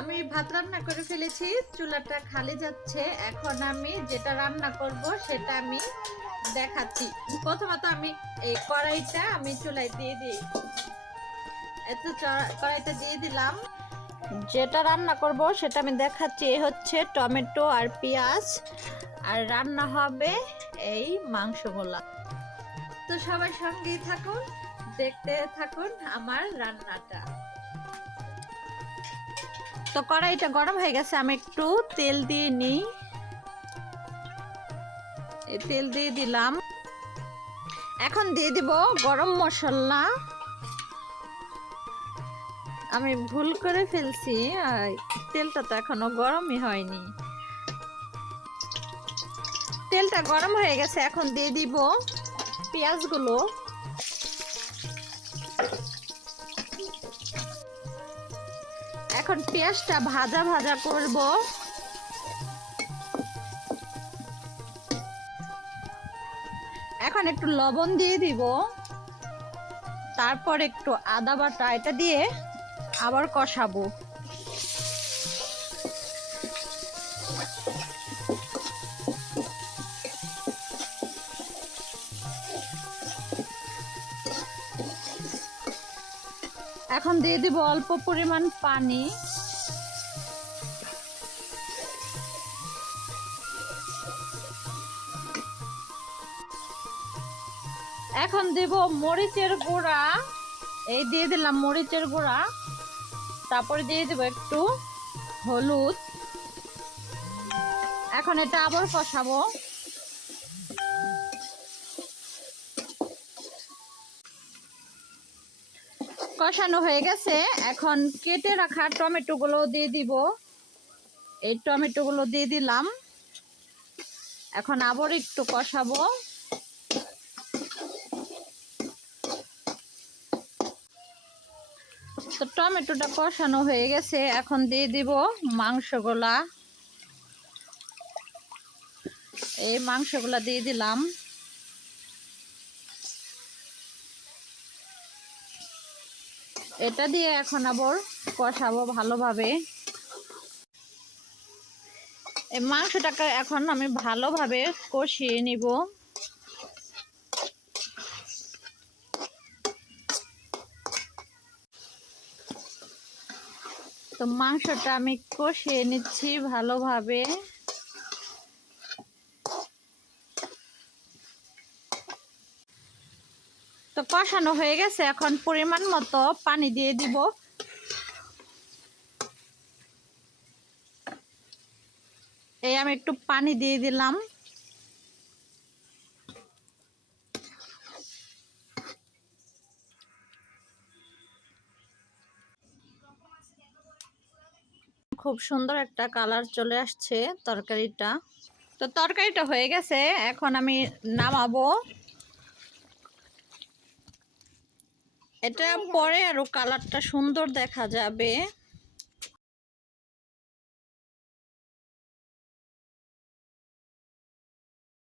আমি ভাত রান্না করে ফেলেছি, চুলাটা খালি যাচ্ছে। এখন আমি যেটা রান্না করব সেটা আমি দেখাচ্ছি। প্রথমত আমি এই কড়াইটা আমি চুলায় দিয়ে দিই। কড়াইটা দিয়ে দিলাম। যেটা রান্না করব সেটা আমি দেখাচ্ছি। হচ্ছে টমেটো আর পেঁয়াজ, আর রান্না হবে এই মাংসগুলা। তো সবাই সঙ্গেই থাকুন, দেখতে থাকুন আমার রান্নাটা। তো কড়াইটা গরম হয়ে গেছে, আমি একটু তেল দিয়ে নিই। এই তেল দিয়ে দিলাম। এখন দিয়ে দিব গরম মশলা। আমি ভুল করে ফেলছি, তেলটা তো এখনো গরমই হয়নি। তেলটা গরম হয়ে গেছে, এখন দিয়ে দিব পেঁয়াজগুলো। এখন পেঁয়াজটা ভাজা ভাজা করব। এখন একটু লবণ দিয়ে দিব, তারপর একটু আদা বাটা, এটা দিয়ে আবার কষাবো। এখন দিয়ে দিব অল্প পরিমাণ পানি। এখন দেব মরিচের গুঁড়া। এই দিয়ে দিলাম মরিচের গুঁড়া। তারপরে দিয়ে দেব একটু হলুদ। এখন এটা আবার কষাবো। কষানো হয়ে গেছে, এখন কেটে রাখা টমেটো গুলো দিয়ে দিব। এই টমেটো গুলো দিয়ে দিলাম। এখন আবার একটু কষাবো। তো টমেটোটা কষানো হয়ে গেছে, এখন দিয়ে দিব মাংসগুলা। এই মাংসগুলা দিয়ে দিলাম। এটা দিয়ে এখন আবার কষাবো ভালোভাবে। এই মাংসটাকে এখন আমি ভালোভাবে কষিয়ে নিব। তো মাংসটা আমি কষিয়ে নিচ্ছি ভালোভাবে। তো কষানো হয়ে গেছে, এখন পরিমাণ মতো পানি দিয়ে দিব। এই আমি একটু পানি দিয়ে দিলাম। খুব সুন্দর একটা কালার চলে আসছে তরকারিটা। তো তরকারিটা হয়ে গেছে, এখন আমি নামাবো। এটা পরে আরো কালারটা সুন্দর দেখা যাবে।